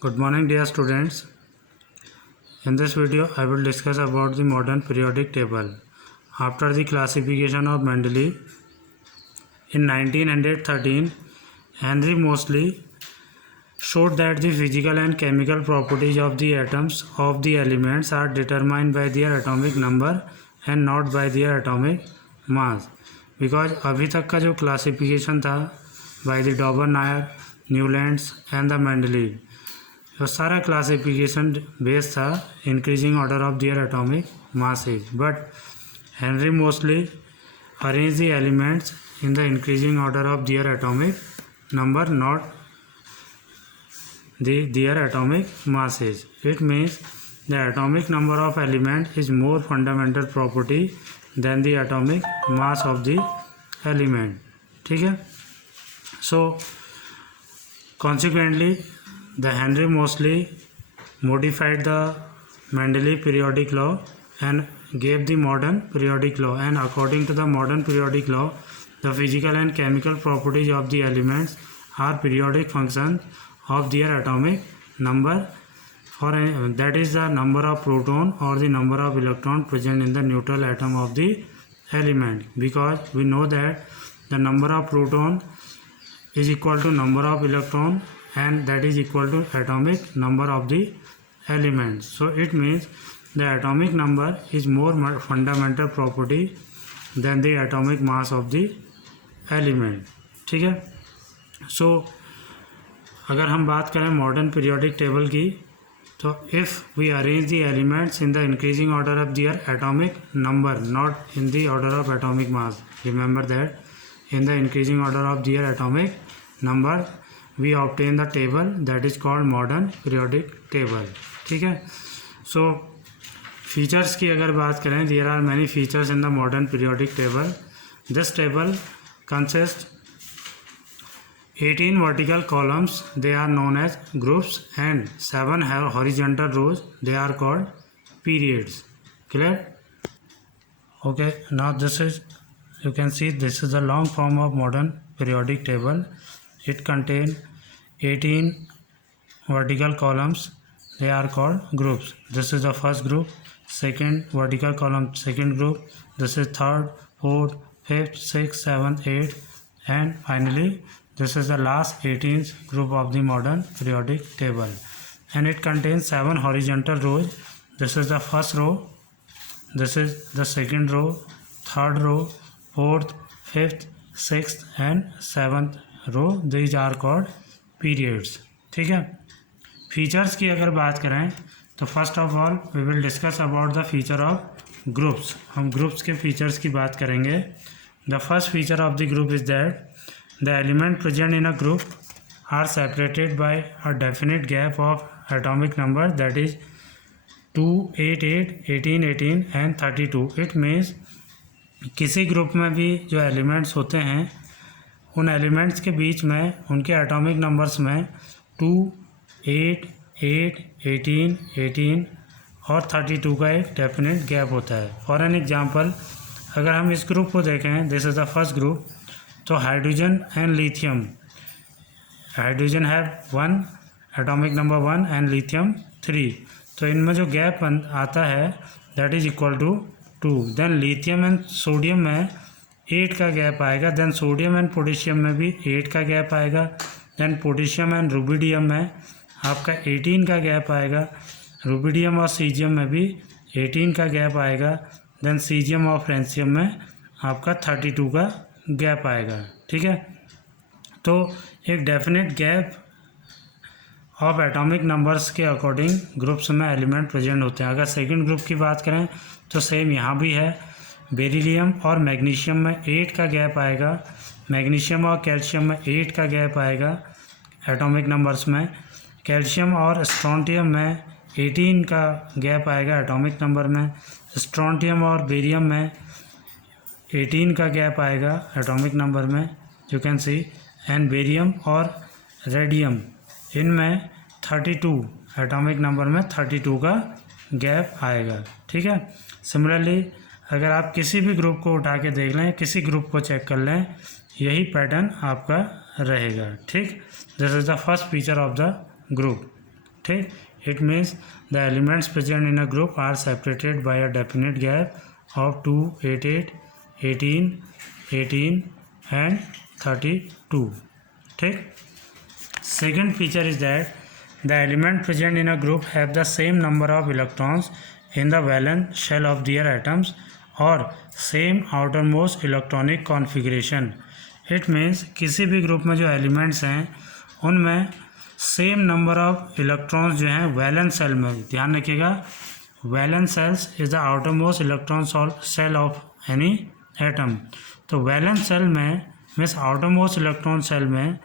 Good morning, dear students. In this video, I will discuss about the modern periodic table. After the classification of Mendeleev in 1913, Henry Moseley showed that the physical and chemical properties of the atoms of the elements are determined by their atomic number and not by their atomic mass. Because अभी तक का जो classification था by the Daubenheimer, Newlands and the Mendeleev, तो सारा classification base था increasing order of their atomic masses, but Henry Moseley arrange the elements in the increasing order of their atomic number not their atomic masses. It means the atomic number of element is more fundamental property than the atomic mass of the element. ठीक है. So consequently the Henry Moseley modified the Mendeleev periodic law and gave the modern periodic law, and according to the modern periodic law, the physical and chemical properties of the elements are periodic functions of their atomic number, for that is the number of proton or the number of electron present in the neutral atom of the element, because we know that the number of proton is equal to number of electron and that is equal to atomic number of the element. So it means the atomic number is more fundamental property than the atomic mass of the element. ठीक है. So अगर हम बात करें modern periodic table की, तो if we arrange the elements in the increasing order of their atomic number not in the order of atomic mass, remember that in the increasing order of their atomic number we obtain the table that is called modern periodic table. ठीक है. So features की अगर बात करें, there are many features in the modern periodic table. This table consists 18 vertical columns, they are known as groups, and 7 horizontal rows, they are called periods. Clear? Okay, now this is, you can see this is the long form of modern periodic table. It contains 18 vertical columns, they are called groups. This is the first group, second vertical column, second group, this is third, fourth, fifth, sixth, seventh, eighth, and finally this is the last 18th group of the modern periodic table. And it contains 7 horizontal rows. This is the first row, this is the second row, third row, fourth, fifth, sixth and seventh row. These are called periods. ठीक है. Features की अगर बात करें तो first of all we will discuss about the feature of groups. हम groups के features की बात करेंगे. The first feature of the group is that the element present in a group are separated by a definite gap of atomic number, that is 2, 8, 8, 18, 18 and 32. It means किसी group में भी जो elements होते हैं उन एलिमेंट्स के बीच में उनके एटॉमिक नंबर्स में 2, 8, 8, 18, 18 और 32 का एक डेफिनेट गैप होता है. फॉर एन एग्जांपल, अगर हम इस ग्रुप को देखें, this is the first group, तो hydrogen and lithium, hydrogen have 1 atomic number 1 and lithium 3, तो इनमें जो गैप आता है that is equal to 2. Then lithium and sodium में 8 का गैप आएगा. देन सोडियम एंड पोटेशियम में भी 8 का गैप आएगा. देन पोटेशियम एंड रुबिडियम में आपका 18 का गैप आएगा. रुबिडियम और सीजियम में भी 18 का गैप आएगा. देन सीजियम और फ्रेंसियम में आपका 32 का गैप आएगा. ठीक है. तो एक definite gap of atomic numbers के अकॉर्डिंग ग्रुप्स में एलिमेंट प्रेजेंट होते हैं. अगर सेकंड ग्रुप की बात करें तो सेम यहाँ भी है. बेरिलियम और मैग्नीशियम में 8 का गैप आएगा. मैग्नीशियम और कैल्शियम में 8 का गैप आएगा एटॉमिक नंबर्स में. कैल्शियम और स्ट्रोंटियम में 18 का गैप आएगा एटॉमिक नंबर में. स्ट्रोंटियम और बेरियम में 18 का गैप आएगा एटॉमिक नंबर में, you can C. And barium और रेडियम इनमें 32 एटॉमिक नंबर में 32 का गैप आएगा. ठीक है. सिमिलरली अगर आप किसी भी ग्रुप को उठा के देख लें, किसी ग्रुप को चेक कर लें, यही पैटर्न आपका रहेगा. ठीक. This is the first feature of the group. ठीक, it means the elements present in a group are separated by a definite gap of 2, 8, 8, 18, 18 and 32. ठीक. Second feature is that the element present in a group have the same number of electrons in the valence shell of their atoms or same outermost electronic configuration. It means किसी भी group में जो elements हैं उनमें same number of electrons जो हैं valence shell में, ध्यान रखिएगा, valence shells is the outermost electron shell of any atom. तो वैलेंस सेल में मीन्स आउटरमोस्ट इलेक्ट्रॉन सेल में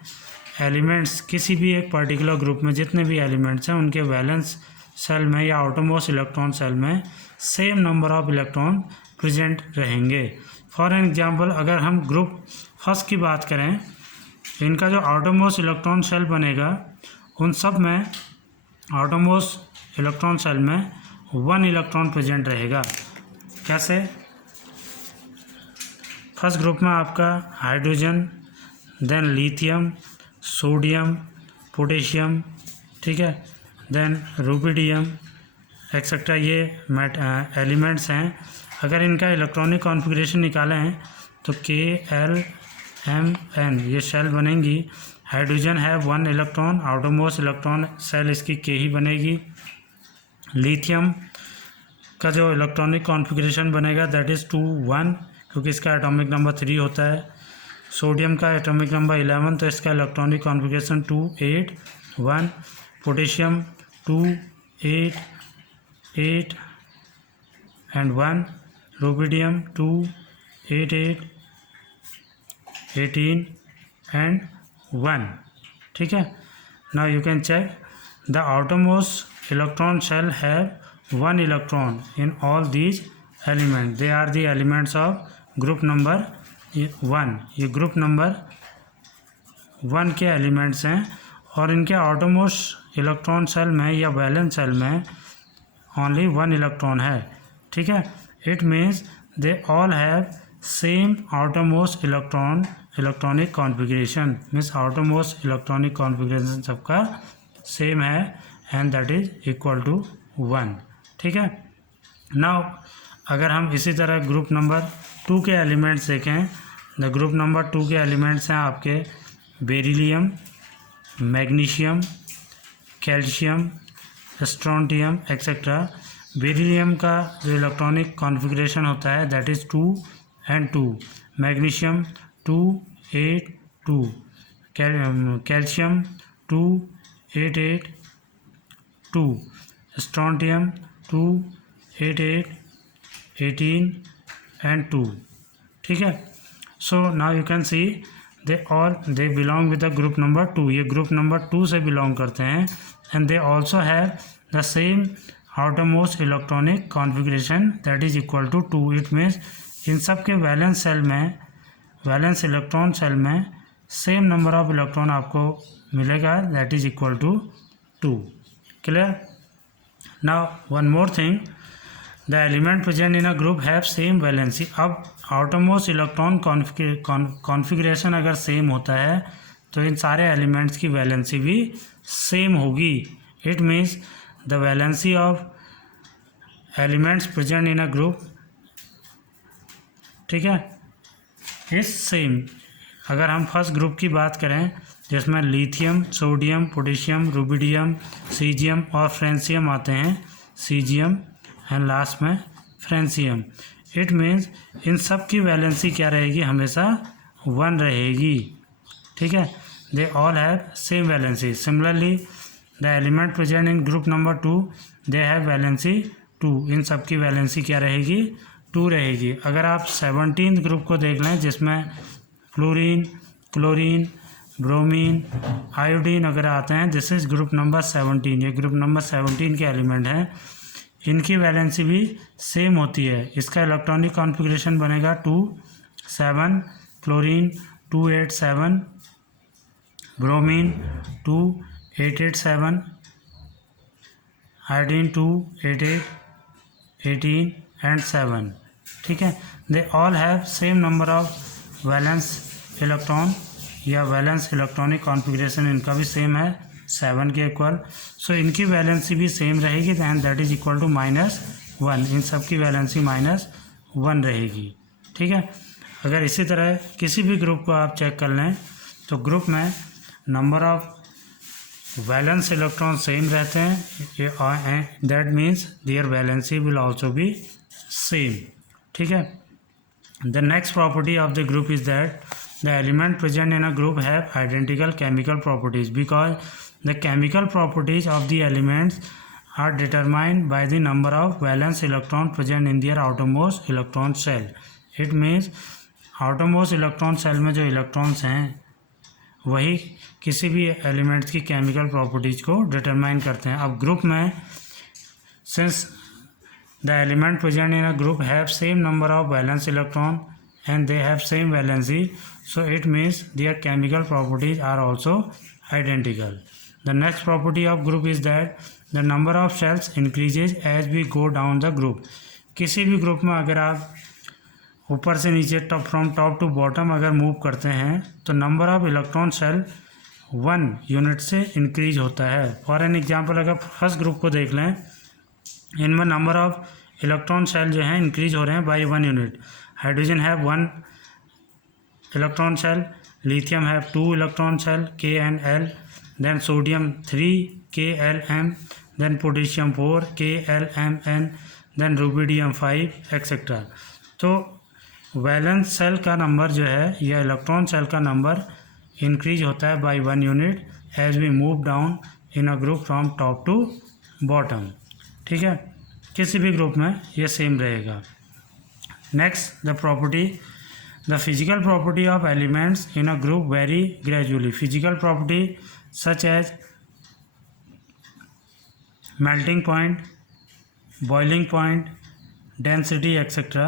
एलिमेंट्स किसी भी एक पर्टिकुलर ग्रुप में जितने भी एलिमेंट्स हैं उनके वैलेंस सेल में या आउटरमोस्ट इलेक्ट्रॉन सेल में same number of electron present रहेंगे. फॉर एग्जांपल अगर हम ग्रुप फर्स्ट की बात करें, इनका जो आउटरमोस्ट इलेक्ट्रॉन सेल बनेगा उन सब में आउटरमोस्ट इलेक्ट्रॉन सेल में 1 इलेक्ट्रॉन प्रेजेंट रहेगा. कैसे? फर्स्ट ग्रुप में आपका hydrogen, then lithium, sodium, potassium, ठीक है, देन रुबिडियम एक्सेट्रा, ये एलिमेंट्स हैं. अगर इनका इलेक्ट्रॉनिक कॉन्फ़िगरेशन निकालें हैं तो KLMN ये शेल बनेंगी. हाइड्रोजन है 1 इलेक्ट्रॉन, आउटरमोस्ट इलेक्ट्रॉन सेल इसकी K ही बनेगी. लिथियम का जो इलेक्ट्रॉनिक कॉन्फ़िगरेशन बनेगा दैट इज़ 2, 1 क्योंकि इसका एटॉमिक नंबर 3 होता है. सोडियम का एटॉमिक नंबर 11 तो इसका electronic configuration 2, 8, 1. Potassium 2, 8, 8 and 1. Rubidium 2, 8, 8, 18 and 1. ठीक है. Now you can check the outermost electron shell have 1 electron in all these element. They are the elements of group number 1. ये group number 1 के elements हैं और इनके outermost electron shell में या valence shell में ओनली 1 इलेक्ट्रॉन है. ठीक है. It means they all have same outermost electronic configuration. Means outermost electronic configuration सबका सेम है and that is equal to 1. ठीक है. नाउ अगर हम इसी तरह ग्रुप नंबर 2 के एलिमेंट्स देखें, द ग्रुप नंबर 2 के एलिमेंट्स हैं आपके beryllium, magnesium, calcium, strontium etcetera. Beryllium का जो इलेक्ट्रॉनिक कॉन्फ़िगरेशन होता है that is 2 and 2. Magnesium 2, 8, 2. Calcium 2, 8, 8, 2. Strontium 2, 8, 8, 18 and 2. ठीक है. So now you can C they belong with the group number 2. ये ग्रुप नंबर 2 से बिलोंग करते हैं and they also have the same outermost electronic configuration that is equal to 2. It means इन सब के valence shell में, valence electron shell में same number of electron आपको मिलेगा that is equal to 2. Clear. Now one more thing, the element present in a group have same valency. अब outermost electron configuration अगर same होता है तो इन सारे एलिमेंट्स की वैलेंसी भी सेम होगी. It means the valency of elements present in a group, ठीक है, इज सेम. अगर हम फर्स्ट ग्रुप की बात करें जिसमें lithium, sodium, potassium, rubidium, caesium और फ्रेंसियम आते हैं, सीजियम एंड लास्ट में फ्रेंसियम. इट मीन्स इन सब की वैलेंसी क्या रहेगी, हमेशा 1 रहेगी. ठीक है. दे all have same valency. Similarly the element present in group number 2 they have valency 2. इन सब की वैलेंसी क्या रहेगी, 2 रहेगी. अगर आप 17th ग्रुप को देख लें जिसमें फ्लोरीन, क्लोरीन, ब्रोमीन, आयोडीन वगैरह आते हैं, दिस इज़ ग्रुप नंबर 17. ये ग्रुप नंबर 17 के एलिमेंट हैं. इनकी वैलेंसी भी सेम होती है. इसका इलेक्ट्रॉनिक कॉन्फ़िगरेशन बनेगा 2, 7, क्लोरीन 2, 8, 7, ब्रोमीन 2, 8, 8, 7, आयोडीन 2, 8, 8, 18 एंड 7. ठीक है. दे all have same number of valence electron या वैलेंस इलेक्ट्रॉनिक कॉन्फ़िगरेशन इनका भी सेम है 7 के इक्वल। सो इनकी वैलेंसी भी सेम रहेगी and that is equal to -1। इन सब की वैलेंसी -1 रहेगी, ठीक है। अगर इसी तरह किसी भी ग्रुप को आप चेक कर लें तो ग्रुप में number of valence electron same रहते हैं, that means their valency will also be same, ठीक है। The next property of the group is that the element present in a group have identical chemical properties because the chemical properties of the elements are determined by the number of valence electron present in their outermost electron shell. It means outermost electron shell में जो electrons हैं वही किसी भी elements की chemical properties को determine करते हैं। अब ग्रुप में since the element present in a group have same number of valence electron and they have same valency, so it means their chemical properties are also identical. The next property of group is that the number of shells increases as we go down the group. किसी भी group में अगर आप ऊपर से नीचे from top to bottom अगर move करते हैं तो number of electron shell 1 unit से इंक्रीज होता है। फॉर एन एग्जांपल अगर फर्स्ट ग्रुप को देख लें, इनमें नंबर ऑफ इलेक्ट्रॉन शेल जो हैं इंक्रीज हो रहे हैं by 1 unit. Hydrogen have 1 electron shell, lithium have 2 electron shell K and L, then sodium 3 K L M, then potassium 4 K L M N, then rubidium 5 etc. तो valence shell का number जो है या electron shell का number increase होता है by 1 unit as we move down in a group from top to bottom, ठीक है। किसी भी ग्रुप में ये सेम रहेगा। Next the physical property of elements in a group vary gradually. Physical property such as melting point, boiling point, density etc.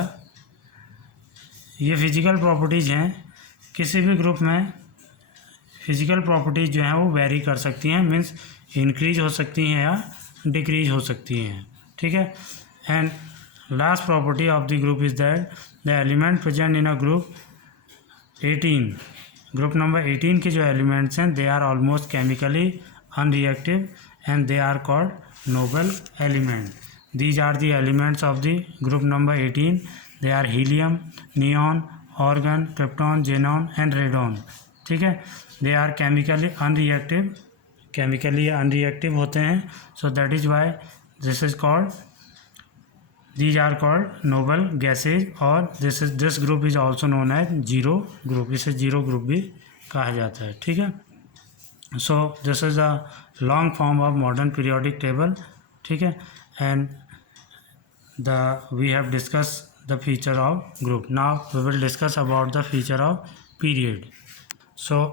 ये physical properties हैं। किसी भी ग्रुप में फिजिकल प्रॉपर्टीज़ जो हैं वो वेरी कर सकती हैं, मीन्स इंक्रीज हो सकती हैं या डिक्रीज हो सकती हैं, ठीक है। And last property of the group is that the element present in a group 18, group number 18 के जो एलिमेंट्स हैं they are almost chemically unreactive and they are called noble element. These are the elements of the group number 18, they are helium, neon, argon, krypton, xenon and radon, ठीक है। They are chemically unreactive होते हैं, so that is why these are called noble gases और this group is also known as zero group, इसे zero group भी कहा जाता है, ठीक है। So this is a long form of modern periodic table, ठीक है। And we have discuss the feature of group. Now we will discuss about the feature of period. So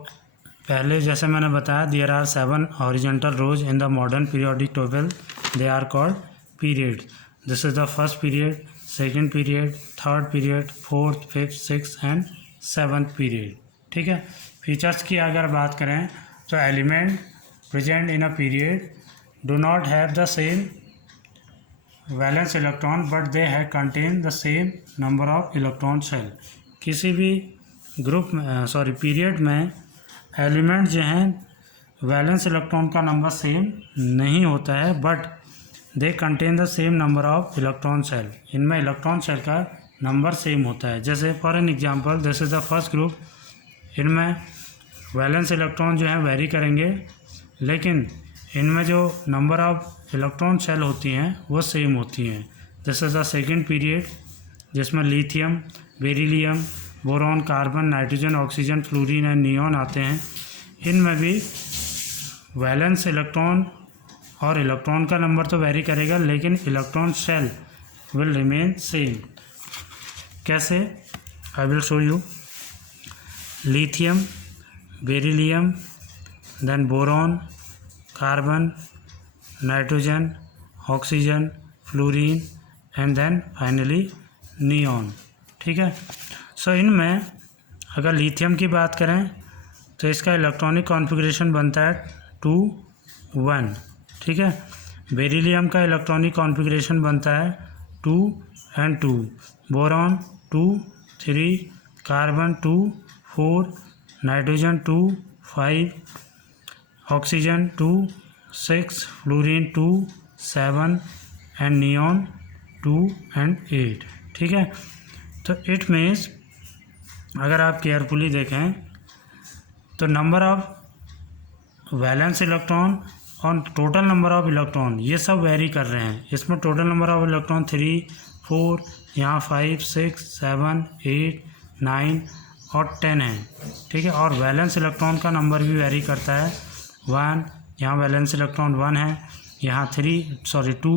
पहले जैसे मैंने बताया there are 7 horizontal rows in the modern periodic table, they are called period. This is the first period, second period, third period, fourth, fifth, sixth and seventh period, ठीक है। Features की अगर बात करें तो element present in a period do not have the same valence electron but they have contain the same number of electron shell. किसी भी group में पीरियड में एलिमेंट जो हैं वैलेंस इलेक्ट्रॉन का नंबर सेम नहीं होता है but they contain the same number of electron shell. इनमें इलेक्ट्रॉन शेल का नंबर सेम होता है। जैसे for an example this is the first group, इनमें वैलेंस इलेक्ट्रॉन जो हैं वेरी करेंगे लेकिन इनमें जो नंबर ऑफ इलेक्ट्रॉन शेल होती हैं वो सेम होती हैं। This is the second period जिसमें lithium, beryllium, boron, carbon, nitrogen, oxygen, fluorine and neon आते हैं। इनमें भी वैलेंस इलेक्ट्रॉन और इलेक्ट्रॉन का नंबर तो वेरी करेगा लेकिन electron shell will remain same. कैसे? I will show you. Lithium, beryllium, then boron, carbon, nitrogen, oxygen, fluorine and then finally neon, ठीक है। सो इनमें अगर लिथियम की बात करें तो इसका इलेक्ट्रॉनिक कॉन्फ़िगरेशन बनता है 2 1, ठीक है। बेरिलियम का इलेक्ट्रॉनिक कॉन्फ़िगरेशन बनता है 2 and 2, boron 2 3, carbon 2 4, nitrogen 2 5 oxygen 2, 6, fluorine 2, 7 and neon 2 and 8। ठीक है, तो इट मीन्स अगर आप केयरफुली देखें तो नंबर ऑफ वैलेंस इलेक्ट्रॉन और टोटल नंबर ऑफ इलेक्ट्रॉन ये सब वेरी कर रहे हैं। इसमें टोटल नंबर ऑफ इलेक्ट्रॉन 3, 4, यहाँ 5, 6, 7, 8, 9 और 10 है। ठीक है, और वैलेंस इलेक्ट्रॉन का नंबर भी वेरी करता है। 1, यहाँ वैलेंस इलेक्ट्रॉन 1 है, यहाँ 2,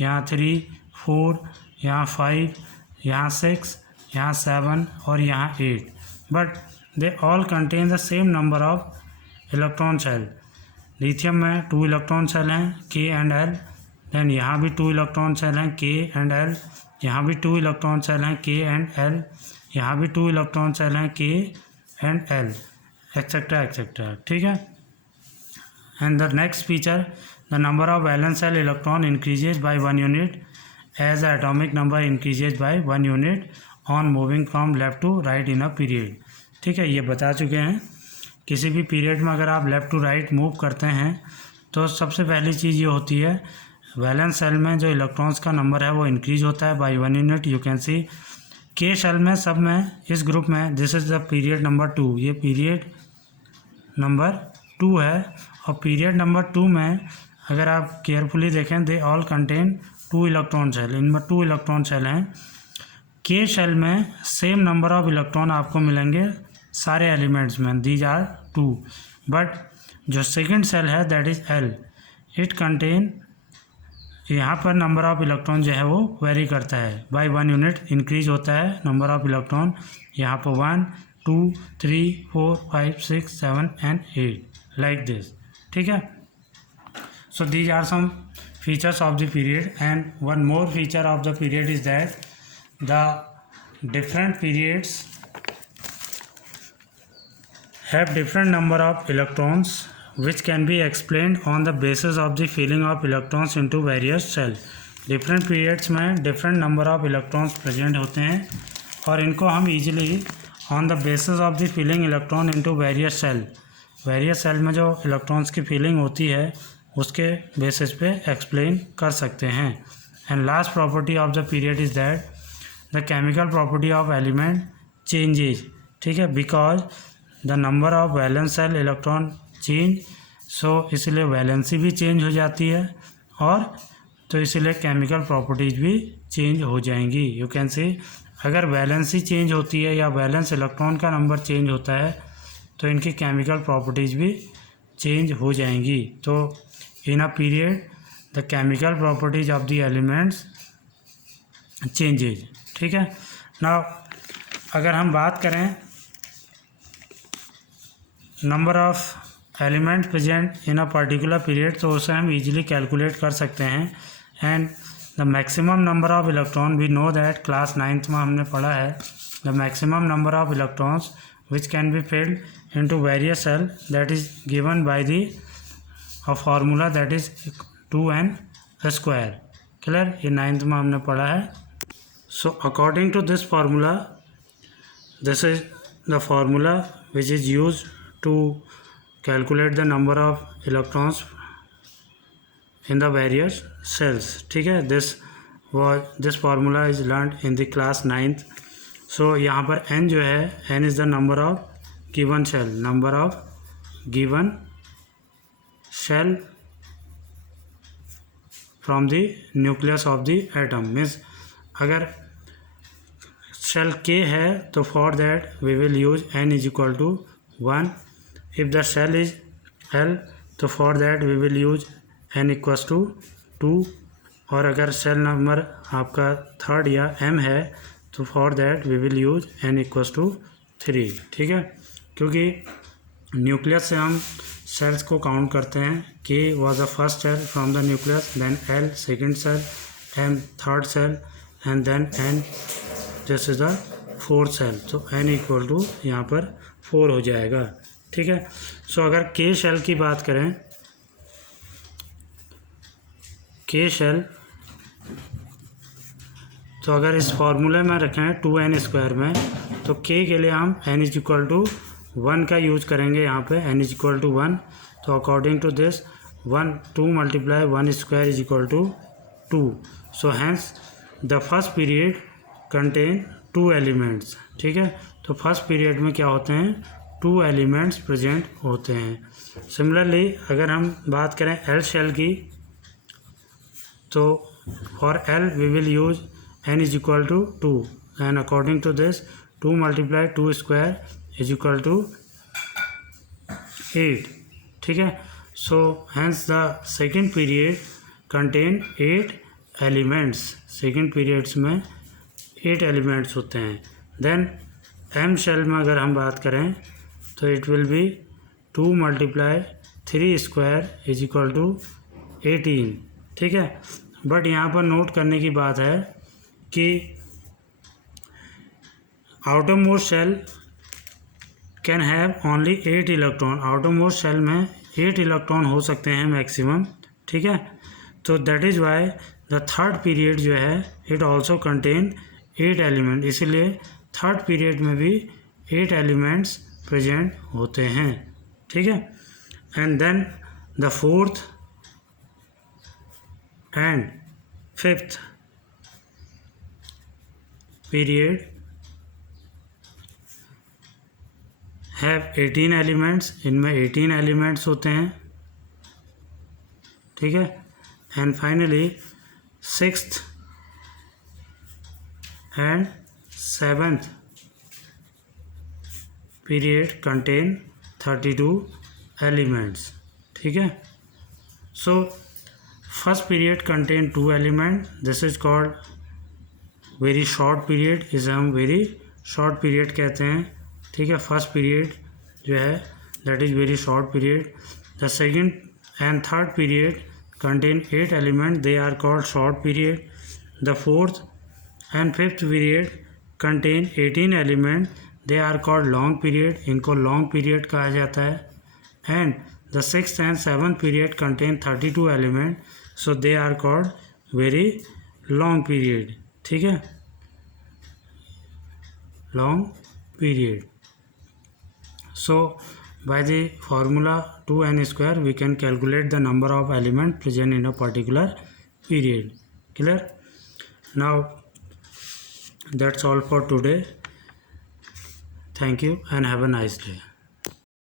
यहाँ 3, 4, यहाँ 5, यहाँ 6, यहाँ 7 और यहाँ 8, but they all contain the same number of electron shell. Lithium में 2 इलेक्ट्रॉन शेल हैं, K एंड L। देन यहाँ भी 2 इलेक्ट्रॉन शेल हैं, K एंड L। यहाँ भी 2 इलेक्ट्रॉन शेल हैं, K एंड L। यहाँ भी 2 इलेक्ट्रॉन शेल हैं, K and L, etcetera etcetera. ठीक है, and the next feature, the number of valence shell electron increases by 1 unit as the atomic number increases by 1 unit on moving from left to right in a period. ठीक है, ये बता चुके हैं। किसी भी पीरियड में अगर आप लेफ़्ट टू राइट मूव करते हैं तो सबसे पहली चीज़ ये होती है, वैलेंस शेल में जो इलेक्ट्रॉन्स का नंबर है वो इंक्रीज होता है by 1 unit. You can see K shell में सब में इस ग्रुप में this is the period number 2, ये पीरियड नंबर 2 है। और पीरियड नंबर 2 में अगर आप केयरफुली देखें, they all contain 2 electron shell, इनमें 2 इलेक्ट्रॉन शेल हैं। K शेल में सेम नंबर ऑफ इलेक्ट्रॉन आपको मिलेंगे सारे एलिमेंट्स में, दीज आर 2, बट जो सेकंड सेल है that is L, it contain, यहाँ पर नंबर ऑफ इलेक्ट्रॉन जो है वो वेरी करता है बाय 1 यूनिट, इंक्रीज होता है नंबर ऑफ इलेक्ट्रॉन। यहाँ पर 1, 2, 3, 4, 5, 6, 7 एंड 8 लाइक दिस। ठीक है, so these are some features of the period. And one more feature of the period is that the different periods have different number of electrons which can be explained on the basis of the filling of electrons into various cell। different periods में different number of electrons present होते हैं और इनको हम easily on the basis of the filling electron into various cell में जो electrons की filling होती है उसके basis पे explain कर सकते हैं। and last property of the period is that the chemical property of element changes। ठीक है, because the number of valence shell electron change, so इसलिए वैलेंसी भी चेंज हो जाती है और तो इसलिए केमिकल प्रॉपर्टीज़ भी चेंज हो जाएंगी। यू कैन से अगर वैलेंसी चेंज होती है या वैलेंस इलेक्ट्रॉन का नंबर चेंज होता है तो इनकी केमिकल प्रॉपर्टीज़ भी चेंज हो जाएंगी। तो in a period the chemical properties of the elements changes. ठीक है, नाउ अगर हम बात करें number of element present in a particular period तो उसे हम इजीली कैलकुलेट कर सकते हैं। And the maximum number of electron we know that class 9th में हमने पढ़ा है, the maximum number of electrons which can be filled into various shell that is given by the a formula that is 2n square. Clear, ये 9th में हमने पढ़ा है। So according to this formula, this is the formula which is use to calculate the number of electrons in the various cells। ठीक है, this formula is learned in the class 9th। so यहाँ पर n जो है, n is the number of given cell, number of given cell from the nucleus of the atom। means अगर cell K है तो for that we will use n is equal to 1। if the cell is L तो for that we will use n equals to 2। और अगर cell number आपका 3rd या m है तो for that we will use n equals to 3। ठीक है, क्योंकि न्यूक्लियस से हम सेल्स को काउंट करते हैं। K was the first cell from the nucleus, then L second cell, M third cell and then n this is the 4th cell। तो n equal to यहाँ पर 4 हो जाएगा। ठीक है, सो अगर K शेल की बात करें, K शेल तो अगर इस फॉर्मूले में रखें 2n स्क्वायर में तो K के लिए हम n इज इक्वल टू 1 का यूज करेंगे। यहाँ पे n is equal to 1, So according to this 2 multiply 1 square is equal to 2. So hence the first period contain 2 elements. ठीक है, तो फर्स्ट पीरियड में क्या होते हैं, 2 एलिमेंट्स प्रेजेंट होते हैं। सिमिलरली अगर हम बात करें एल शेल की, तो for L V will use n is equal to 2 and according to this 2 multiply 2 square is equal to 8. ठीक है, so hence the second period contain 8 elements. Second periods में 8 एलिमेंट्स होते हैं। देन एम शेल में अगर हम बात करें तो it will be 2 multiply 3 square is equal to 18। ठीक है, बट यहाँ पर नोट करने की बात है कि outermost shell can have only 8 electron. Outermost shell में 8 इलेक्ट्रॉन हो सकते हैं मैक्सिमम। ठीक है, तो that is why the third period जो है इट ऑल्सो कंटेन 8 एलिमेंट, इसीलिए थर्ड पीरियड में भी 8 एलिमेंट्स प्रेजेंट होते हैं। ठीक है, and then the fourth and fifth period have 18 elements, इनमें 18 एलिमेंट्स होते हैं। ठीक है, and finally sixth and seventh period contain 32 elements. ठीक है, so first period contain 2 element, this is called very short period, इसे हम वेरी शॉर्ट पीरियड कहते हैं। ठीक है, फर्स्ट पीरियड जो है that is very short period. The second and third period contain 8 elements, they are called short period. The fourth and fifth period contain 18 elements, they are called long period, इनको long period कहा जाता है। And the sixth and seventh period contain 32 elements, so they are called very long period। ठीक है, long period। So by the formula 2n square we can calculate the number of elements present in a particular period. Clear? Now that's all for today. Thank you and have a nice day.